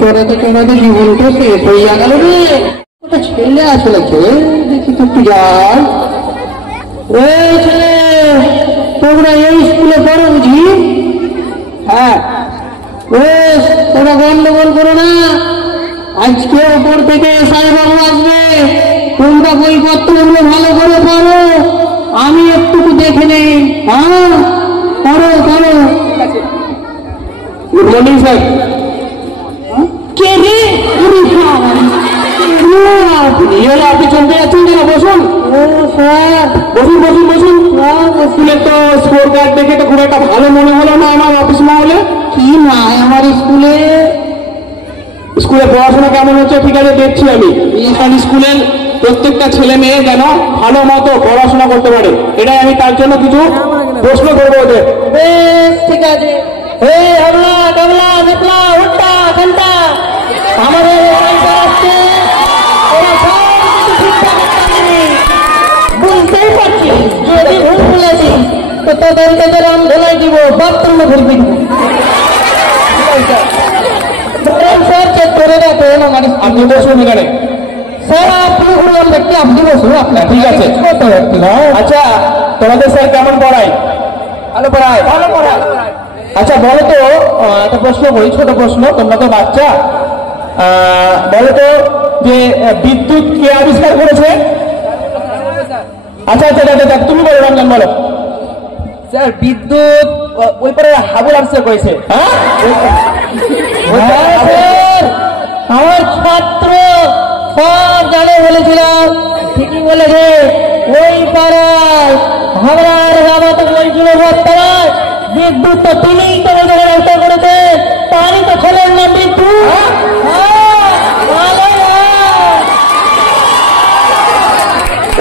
চড়াতে চড়াতে জীবনটা শেষ হইয়া গেল রে। ওটা ছেলে আসলে দেখি তো একটু যাই। ওই ছেলে, তোমরা এই স্কুলে পড়ো বুঝি? হ্যাঁ, বেশ, তোমরা গন্ডগোল করো না। আজকে ওপর থেকে সাহেবাবু আসবে, তোমরা বইপত্রগুলো ভালো করে পড়ো, আমি একটু দেখে নেই। হ্যাঁ, পড়ো পড়ো। Good morning sir. কে রে? আপনি চলতে যাচ্ছেন কেন? বসুন। ও স্যার, বসুন বসুন বসুন। স্কুলের তো স্কোর কার্ড দেখে তো খুব একটা ভালো মনে হলো না আমার অফিস মহলে। কি না আমার স্কুলে? স্কুলে পড়াশোনা কেমন হচ্ছে ঠিক আছে দেখছি আমি। স্কুলের প্রত্যেকটা ছেলে মেয়ে যেন ভালো মতো পড়াশোনা করতে পারে, এটাই আমি তার জন্য কিছু প্রশ্ন করবো ওদের। বেশ ঠিক আছে। এই হামলা কামলা মেপলা উল্টা ঘন্টা আমাদের বুঝতেই পারছি, যদি ভুল বলেছি তো তোদেরকে আমি ধোলাই দিব, বাথরুমে ঘুরবি দিব। আপনি বসুন এখানে। স্যার আপনি ঘুরলাম দেখতে, আপনি বসুন। আপনার ঠিক আছে। আচ্ছা, তোমাদের স্যার কেমন পড়ায়? ভালো পড়ায়, ভালো পড়ায়। আচ্ছা বলো তো, একটা প্রশ্ন করি, ছোট প্রশ্ন, তোমরা তো বাচ্চা, বলো তো যে বিদ্যুৎ কে আবিষ্কার করেছে? আচ্ছা আচ্ছা দাদা তুমি বলো, রমজান বলো। স্যার বিদ্যুৎ ওই পরে হাবুল আবিষ্কার করেছে। আমার ছাত্র সব জানে বলেছিলাম, ঠিকই বলেছে। ওই পাড়ায় হাবড়ার বাবা তো বলছিল বর্তমান বিদ্যুৎ তো তিনিই তো ব্যবস্থা করেছে, তারই তো ছেলের নাম বিদ্যুৎ।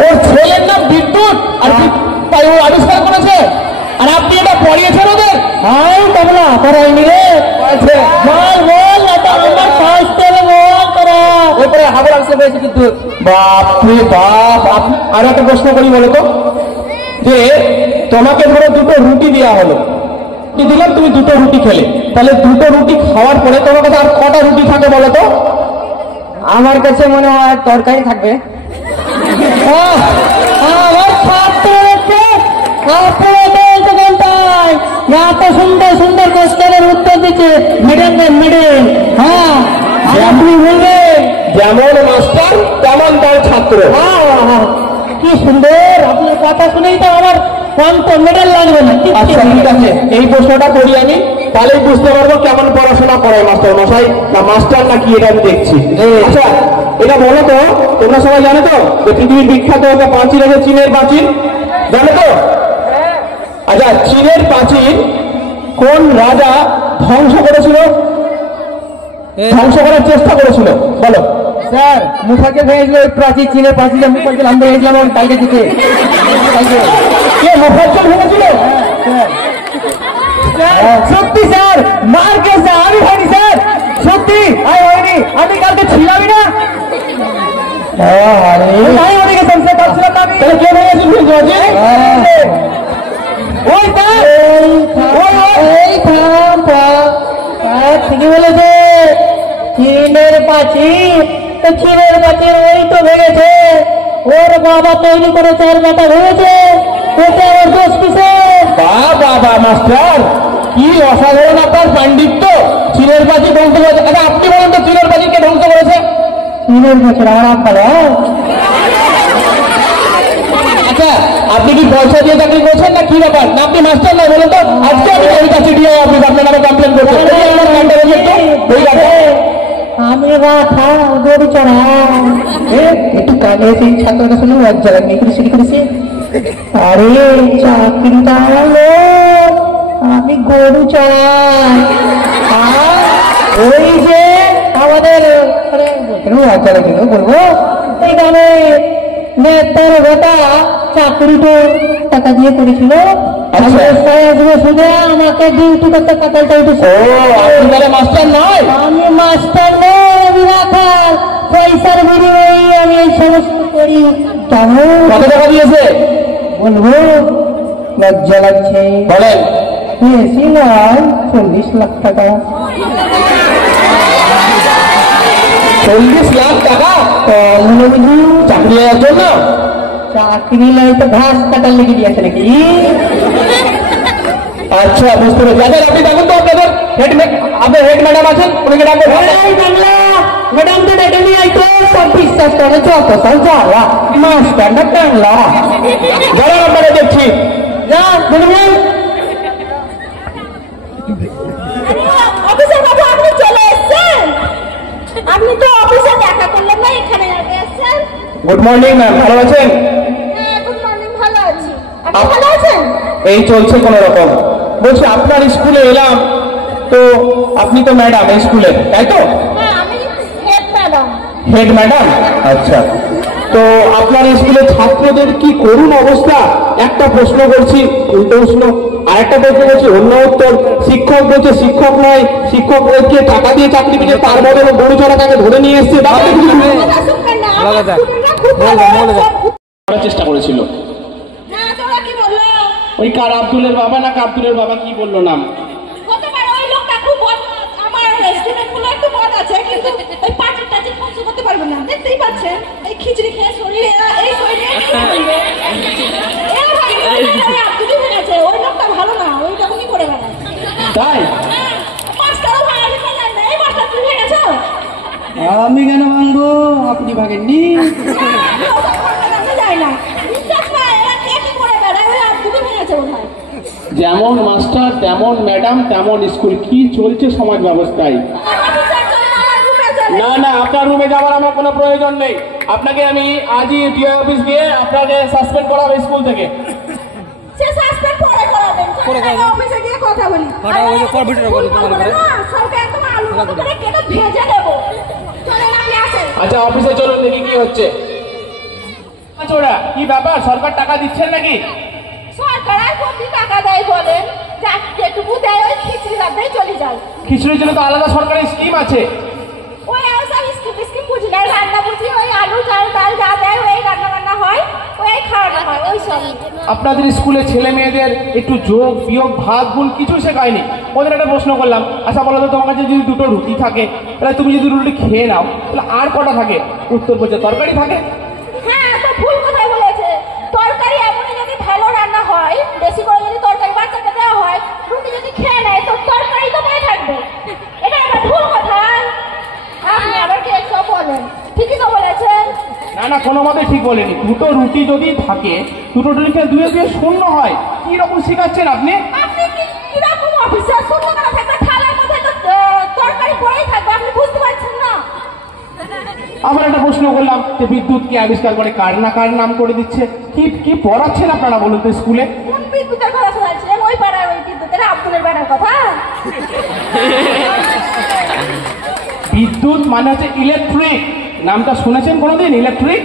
ওর ছেলের নাম বিদ্যুৎ আর তাই ও আবিষ্কার করেছে, আর আপনি এটা পড়িয়েছেন ওদের? হ্যাঁ তোমরা পড়াইনি রে। বল বল, এটা আমার শাস্ত্রে বল তোরা। ওপরে হাবড় আবিষ্কার করেছে বিদ্যুৎ। বাপরে বাপ। আর একটা প্রশ্ন করি বলো তো, যে তোমাকে ধরো দুটো রুটি দেওয়া হলো, দিলাম তুমি দুটো রুটি খেলে, তাহলে দুটো রুটি খাওয়ার পরে তোমার কাছে আর কটা রুটি থাকে বলো তো? আমার কাছে মনে হয় তরকারি থাকবে। আমার ছাত্র এত সুন্দর সুন্দর কোশ্চেনের উত্তর দিচ্ছে, মিডল দেন মিডল। হ্যাঁ আপনি বলবেন যেমন মাস্টার তেমন তার ছাত্র। কি সুন্দর, আপনার কথা শুনেই তো আমার মেডেল লাগবে না। আচ্ছা ঠিক আছে, এই প্রশ্নটা করি আমি, তাহলেই বুঝতে পারবো কেমন পড়াশোনা করায় মাস্টার মশাই, না মাস্টার নাকি এটা আমি দেখছি। আচ্ছা এটা বলো তো, তোমরা সবাই জানো তো যে পৃথিবীর বিখ্যাত একটা প্রাচীর আছে চীনের প্রাচীর, জানো তো? আচ্ছা চীনের প্রাচীর কোন রাজা ধ্বংস করেছিল, ধ্বংস করার চেষ্টা করেছিল বলো? স্যার মুখাকে ভেঙেছিল ওই প্রাচীর, চীনের প্রাচীর মুখার্জুন আমি ভেঙেছিলাম ওই কালকে থেকে। কে মুখার্জুন ভেঙেছিল? সত্যি স্যার, মার গেছে, আমি হয়নি স্যার, সত্যি আমি হয়নি, আমি কালকে ছিলামই না। কে ভেঙেছিল? ঠিকই বলেছে, চীনের প্রাচীর, চীনের প্রাচীর ওই তো ভেঙেছে, ওর বাবা তৈরি করেছে, ওর বাবা ভেঙেছে, ওটা ওর দোষ কিসে? বাবা মাস্টার কি অসাধারণ আপনার পাণ্ডিত্য, চীনের প্রাচীর ধ্বংস করেছে। আচ্ছা আপনি বলুন তো চীনের প্রাচীরকে ধ্বংস করেছে? চীনের প্রাচীর আমার ভালো। আচ্ছা আপনি কি পয়সা দিয়ে চাকরি করছেন না কি ব্যাপার, না আপনি মাস্টার না বলুন তো? আজকে আমি কবিতা চিঠিয়ে আপনি আপনার নামে কমপ্লেন করছেন। আমি গরু চড়া একটু কানে ছাত্রটা শুনে লজ্জা লাগবে শুরু করেছে। আরে চাকরিটা আমি গরু চড়াই, ওই যে আমাদের লজ্জা লাগে বলবো এইখানে নেতার বেটা চাকরিটা টাকা দিয়ে করেছিল, শুনে আমাকে ডিউটি করতে কাটালটা উঠেছে। মাস্টার নয়? আমি মাস্টার নয়, আমি রাখাল, পয়সার বিনিময়ে আমি এই সমস্ত করি। কেমন কত টাকা দিয়েছে বলবো? লজ্জা লাগছে। বলেন। বেশি নয় 40 লাখ টাকা। 40 লাখ টাকা চাকরি নেওয়ার জন্য? চাকরি নয় তো ঘাস কাটার লেগে দিয়েছে নাকি? আচ্ছা বুঝতে পেরেছি। আপনি দেখুন তো আপনাদের হেড ম্যাডাম আছেন, উনিকে ডাকবো। ম্যাডাম তো ডেকে নিয়ে আইতো, সব বিশ্বাস করে যত সব যাওয়া মাস্টারটা টানলা যারা আপনারা দেখছি যা বলবেন। অফিসার বাবু আপনি চলে এসেছেন? আপনি তো অফিসে দেখা করলেন না, এখানে এসেছেন। গুড মর্নিং ম্যাম, ভালো আছেন? হ্যাঁ গুড মর্নিং, ভালো আছি। আপনি ভালো আছেন? এই চলছে কোন রকম। বলছি আপনার স্কুলে এলাম তো আপনি তো ম্যাডাম এই স্কুলের, তাই তো? হ্যাঁ আমি হেড ম্যাডাম। হেড ম্যাডাম, আচ্ছা। তো আপনার স্কুলের ছাত্রদের কি করুণ অবস্থা। একটা প্রশ্ন করছি উল্টো প্রশ্ন, আর একটা প্রশ্ন করছি অন্য উত্তর। শিক্ষক বলছে শিক্ষক নয়, শিক্ষককে টাকা দিয়ে চাকরি পেয়ে তার বদলে গরু চড়া তাকে ধরে নিয়ে এসছে। চেষ্টা করেছিল ওই কার আব্দুলের বাবা না কাব্দুলের বাবা কি বললো নাম? হতে পারে ওই লোকটা খুব বদমাশ। আমার স্টুডেন্ট গুলো একটু বদ আছে, কিন্তু ওই পার্টির টাচে পৌঁছে করতে পারবে না। দেখতেই পাচ্ছেন এই খিচড়ি খেয়ে শরীরে এই শরীরে আব্দুলি হয়ে গেছে। ওই লোকটা ভালো না, ওই রকমই করে বেড়ায়। তাই মাস্টারও ভাঙালি পারেন না। এই মাস্টার তুমি হয়ে গেছো? আমি কেন ভাঙবো, আপনি ভাঙেননি? যায় না, বিশ্বাস না। এরা কে কি করে বেড়ায়, ওই আব্দুলি হয়ে গেছে বোধ হয়। যেমন মাস্টার তেমন ম্যাডাম তেমন স্কুল, কি চলছে সমাজ ব্যবস্থায়। না না, আপনার রুমে যাওয়ার আমার কোনো প্রয়োজন নেই। আপনাকে আমি আজই ডিও অফিস দিয়ে আপনাকে সাসপেন্ড করাবো স্কুল থেকে। সে সাসপেন্ড পরে করাবেন, অফিসে গিয়ে কথা বলি। সবকে একদম আলুর মতো করে কেটে ভেজে দেবো। চলেন আপনি আসেন। আচ্ছা অফিসে চলুন দেখি কি হচ্ছে। আচ্ছা ওরা কি ব্যাপার, সরকার টাকা দিচ্ছেন নাকি? সরকার আর কত টাকা দেয় বলেন? যেটুকু দেয় ওই খিচড়ি রাখতেই চলে যায়। খিচুড়ির জন্য তো আলাদা সরকারি স্কিম আছে। ওই সব স্কিম বুঝি না, রান্না বুঝি ওই আলু চাল ডাল যা দেয় ওই রান্না বান্না হয়, ওই খাওয়ানো হয় ওই সব। আপনাদের স্কুলে ছেলে মেয়েদের একটু যোগ বিয়োগ ভাগ গুণ কিছু শেখায়নি? ওদের একটা প্রশ্ন করলাম, আচ্ছা বলো তো তোমার কাছে যদি দুটো রুটি থাকে তাহলে তুমি যদি রুটি খেয়ে নাও তাহলে আর কটা থাকে? উত্তর বলছে তরকারি থাকে। হ্যাঁ তো ভুল কথাই বলেছে। তরকারি এমনই যদি ভালো রান্না হয়, বেশি করে যদি তরকারি বাচ্চাকে দেওয়া হয়, রুটি যদি খেয়ে নেয় তো তরকারি তো পড়ে থাকবে। এটা একটা ভুল কথা। আপনি আবার কে সব বলেন? ঠিকই তো বলেছেন। না না, কোনো মতে ঠিক বলেনি। দুটো রুটি যদি থাকে, দুটো রুটি খেয়ে দুয়ে দুয়ে শূন্য হয়। কি রকম শেখাচ্ছেন আপনি? আপনি কিরকম অফিসার? শূন্য করে থাকবে, থালার মধ্যে তো তরকারি পড়েই থাকবে, আপনি বুঝতে পারছেন না? আবার একটা প্রশ্ন করলাম যে বিদ্যুৎ কে আবিষ্কার করে, কার না কার নাম করে দিচ্ছে। কি কি পড়াচ্ছেন আপনারা বলুন তো স্কুলে? কোন বিদ্যুতের কথা শোনাচ্ছিলেন? ওই পাড়ার ওই বিদ্যুতের আব্দুলের বেড়ার কথা। বিদ্যুৎ মানে হচ্ছে ইলেকট্রিক। নামটা শুনেছেন কোনোদিন? ইলেকট্রিক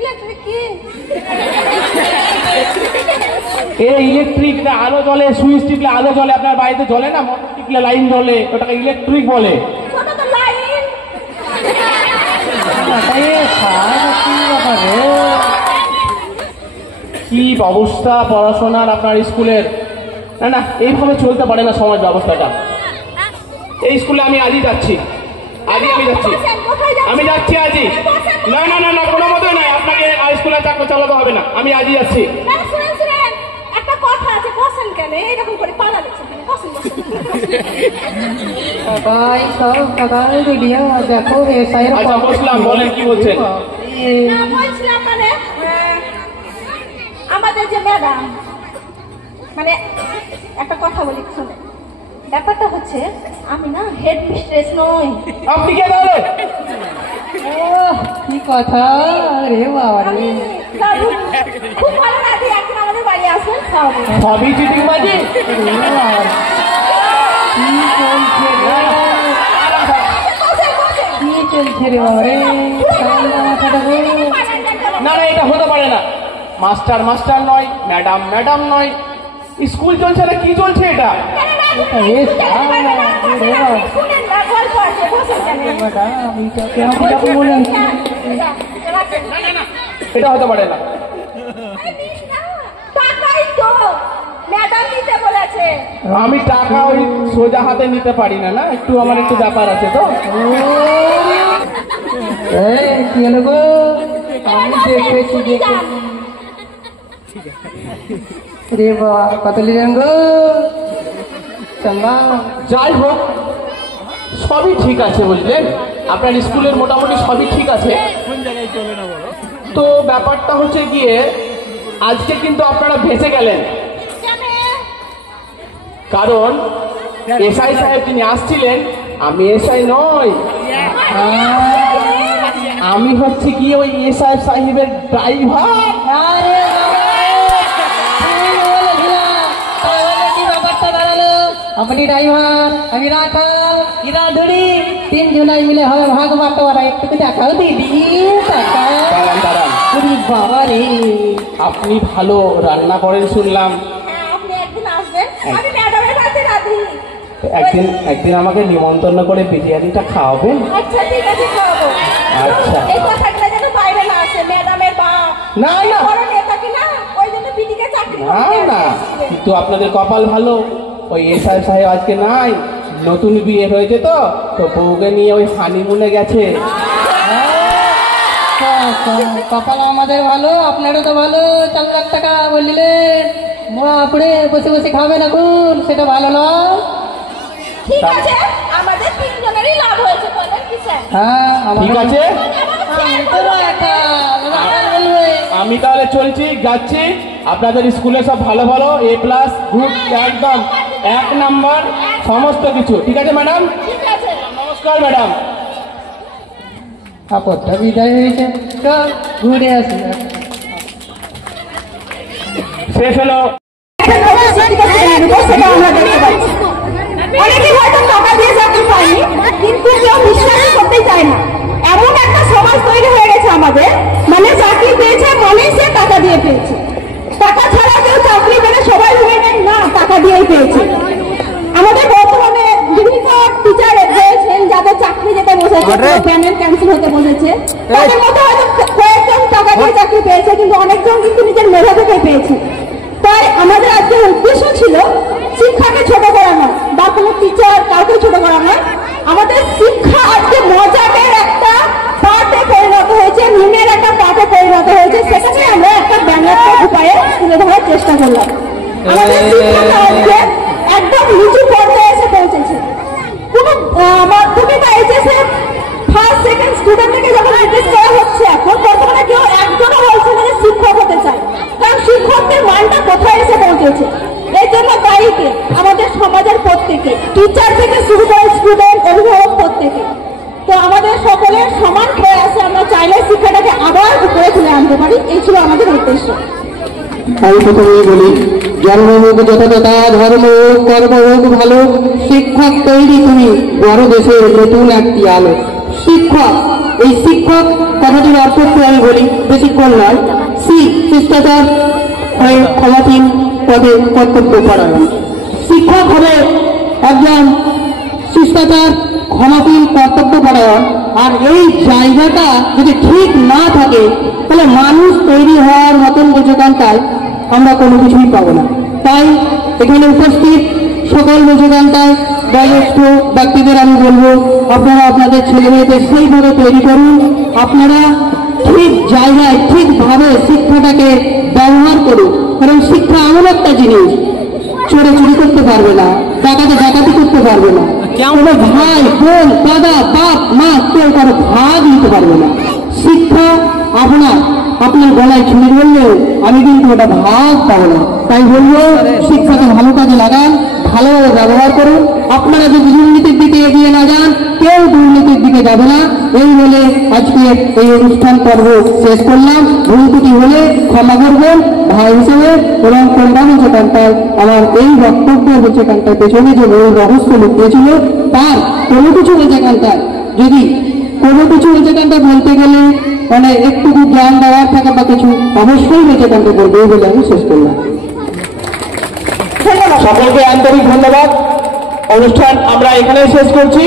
ইলেকট্রিক কি? এই ইলেকট্রিক আলো জ্বলে, সুইচ টিপলে আলো জ্বলে, আপনার বাড়িতে জ্বলে না, মোটর টিপলে লাইন জ্বলে, ওটাকে ইলেকট্রিক বলে। ছোট তো লাইন। কি অবস্থা পড়াশোনার আপনার স্কুলের। না না, এইভাবে চলতে পারে না সমাজ ব্যবস্থাটা। এই স্কুলে আমি আজই যাচ্ছি, আজই আমি যাচ্ছি, আমি যাচ্ছি আজই। না না না না, কোনো মতেই নয়, আপনাকে স্কুলে চাকরি চালাতে হবে না, আমি আজই যাচ্ছি। শুনেন শুনেন, একটা কথা আছে, বসেন কেন এরকম করে পালা দিচ্ছেন? বসেন সবাই সব সবাই রেডিও দেখো এসআইয়ের। আচ্ছা বসলাম, বলেন কি বলছেন? না বলছিলাম মানে আমাদের যে ম্যাডাম, মানে একটা কথা বলি শুনেন। ব্যাপারটা হচ্ছে আমি না হেড মিস্ট্রেস নই। আপনি কে তাহলে? কি কথা রে বাবা রে। খুব ভালো রাধি, একদিন আমাদের বাড়ি আসবেন, খাওয়াবো। সবই চিটিং বাজি। কি চলছে রে বাবা রে? না না, এটা হতে পারে না। মাস্টার মাস্টার নয়, ম্যাডাম ম্যাডাম নয়, স্কুল চলছে না, কি চলছে এটা? এটা হতে পারে না। টাকাই তো ম্যাডাম নিতে বলেছে। আমি টাকা ওই সোজা হাতে নিতে পারি না, না একটু আমার একটু ব্যাপার আছে তো। কি হলো গো? আমি দেখেছি রে বাবা, কত লিলেন গো? যাই হোক, সবই ঠিক আছে বুঝলেন, আপনার স্কুলের মোটামুটি সবই ঠিক আছে। তো ব্যাপারটা হচ্ছে গিয়ে আজকে কিন্তু আপনারা বেঁচে গেলেন, কারণ এসআই সাহেব তিনি আসছিলেন। আমি এসআই নই, আমি হচ্ছে কি ওই এসআই সাহেবের ড্রাইভার। আপনি ড্রাইভার, আমি রাখাল, ইরা ধরি, তিনজনাই মিলে হবে ভাগ বাটোয়ারা। একটু দেখাও দিদি, বাবা রে, আপনি ভালো রান্না করেন শুনলাম। আপনি একদিন আসবেন, আমি ম্যাডামের বাড়িতে রাঁধি। একদিন আমাকে নিমন্ত্রণ করে বিরিয়ানিটা খাওয়াবেন? আচ্ছা ঠিক আছে, খাওয়াবো। আচ্ছা, এই কথাটা যেন বাইরে না আসে। ম্যাডামের বাপ না না বড় নেতা কিনা, ওই জন্য বিটিকে চাকরি না না, কিন্তু আপনাদের কপাল ভালো, ওই এসআই সাহেব আজকে নাই, নতুন বিয়ে হয়েছে তো বউকে নিয়ে ওই হানিমুনে গেছে। কপাল আমাদের ভালো, আপনারও তো ভালো। 4 লাখ টাকা বললেন, মোড়া আপড়ে বসে বসে খাবেন এখন, সেটা ভালো নয়। ঠিক আছে, আমাদের তিনজনেরই লাভ হয়েছে, বলেন কি স্যার? হ্যাঁ ঠিক আছে, আমি আমি তাহলে চলছি, যাচ্ছি। আপনাদের স্কুলে সব ভালো ভালো A+ গুড, একদম 1 নাম্বার সমস্ত কিছু। ঠিক আছে ম্যাডাম, ঠিক আছে, নমস্কার ম্যাডাম। আপদটা বিদায় হয়েছে, চল ঘুরে আসি। শেষ হলো। অনেকে হয়তো টাকা দিয়ে চাকরি পায়নি, কিন্তু কেউ বিশ্বাসই করতে চায় না। এমন একটা সমাজ তৈরি হয়ে গেছে আমাদের, মানে চাকরি পেয়েছে মনেই সে টাকা দিয়ে পেয়েছে। টাকা ছাড়া কেউ চাকরি পেলে সবাই ভেবে নেয় না টাকা দিয়েই পেয়েছে। আমাদের বর্তমানে বিভিন্ন টিচার রয়েছেন যাদের চাকরি যেতে বসেছে, প্যানেল ক্যান্সেল হতে বসেছে, তাদের মধ্যে হয়তো কয়েকজন টাকা দিয়ে চাকরি পেয়েছে, কিন্তু অনেকজন কিন্তু নিজের মেধা থেকে পেয়েছে। তাই আমাদের আজকে উদ্দেশ্য ছিল শিক্ষাকে ছোট করা নয়, বা কোনো টিচার কাউকে ছোট করা নয়। আমাদের শিক্ষা আজকে মজাকের একটা পার্টে পরিণত হয়েছে, মিমের একটা পার্টে পরিণত হয়েছে। সেখানে আমরা একটা ব্যানার উপায়ে তুলে ধরার চেষ্টা করলাম। আমাদের শিক্ষাটা আজকে একদম নিচু পর্যায়ে এসে পৌঁছেছে। কোনো মাধ্যমিক এইচএসে ফার্স্ট সেকেন্ড স্টুডেন্টকে যখন জিজ্ঞেস করা হচ্ছে, এখন বর্তমানে কেউ একজনও বলছে না যে শিক্ষক হতে চায়, কারণ শিক্ষকদের মানটা কোথায় এসে পৌঁছেছে। এর জন্য দায়ীকে আমাদের সমাজের প্রত্যেকে, টিচার থেকে শুরু করে স্টুডেন্ট, অভিভাবক প্রত্যেকে। তো আমাদের সকলের সমান প্রয়াসে আমরা চাইলে শিক্ষাটাকে আবার উপরে তুলে আনতে পারি, এই ছিল আমাদের উদ্দেশ্য। আমি প্রথমেই বলি, জন্ম হোক যথাযথা, ধর্ম হোক, কর্ম হোক ভালো, শিক্ষক তৈরি তুমি বড় দেশের নতুন একটি আলো। শিক্ষক, এই শিক্ষক কথাটির অর্থ একটু আমি বলি, বেশিক্ষণ নয়। শিষ্টাচার হয়ে ক্ষমাশীল পদে কর্তব্য পরায়ণ। শিক্ষক হবে একজন শিষ্টাচার, ক্ষমাশীল, কর্তব্য পরায়ণ। আর এই জায়গাটা যদি ঠিক না থাকে, তাহলে মানুষ তৈরি হওয়ার মতন বোঝাকান্তায় আমরা কোনো কিছুই পাবো না। তাই এখানে উপস্থিত সকল বোঝাকান্তায় বয়োজ্যেষ্ঠ ব্যক্তিদের আমি বলবো, আপনারা আপনাদের ছেলে মেয়েদের সেইভাবে তৈরি করুন। আপনারা ঠিক জায়গায় ঠিকভাবে শিক্ষাটাকে ব্যবহার করুন, কারণ শিক্ষা এমন একটা জিনিস, চোরে চুরি করতে পারবে না, ডাকাতে ডাকাতি করতে পারবে না, কোনো ভাই বোন দাদা বাপ মা কেউ কারো ভাগ নিতে পারবে না। শিক্ষা আপনার গলায় ছুরি বললেও আমি কিন্তু ওটা ভাগ পাবো না। তাই বলবো, শিক্ষাকে ভালো কাজে লাগান, ভালোভাবে ব্যবহার করুন। আপনারা যদি দুর্নীতির দিকে এগিয়ে না যান, কেউ দুর্নীতির দিকে যাবে না। এই বলে আজকে এই অনুষ্ঠান পর্ব শেষ করলাম। ভুল ত্রুটি হলে ক্ষমা করবেন ভাই হিসেবে, এবং কোনভাবে যেখানটায় আমার এই বক্তব্যের যেখানটায় পেছনে যে বড় রহস্য লুকিয়েছিল, তার কোনো কিছু যেখানটায় যদি কোনো কিছু যেখানটায় বলতে গেলে মানে একটু জ্ঞান দেওয়ার থাকে বা কিছু, অবশ্যই যেখানটা বলবে, এই বলে আমি শেষ করলাম। সকলকে আন্তরিক ধন্যবাদ। অনুষ্ঠান আমরা এখানে শেষ করছি।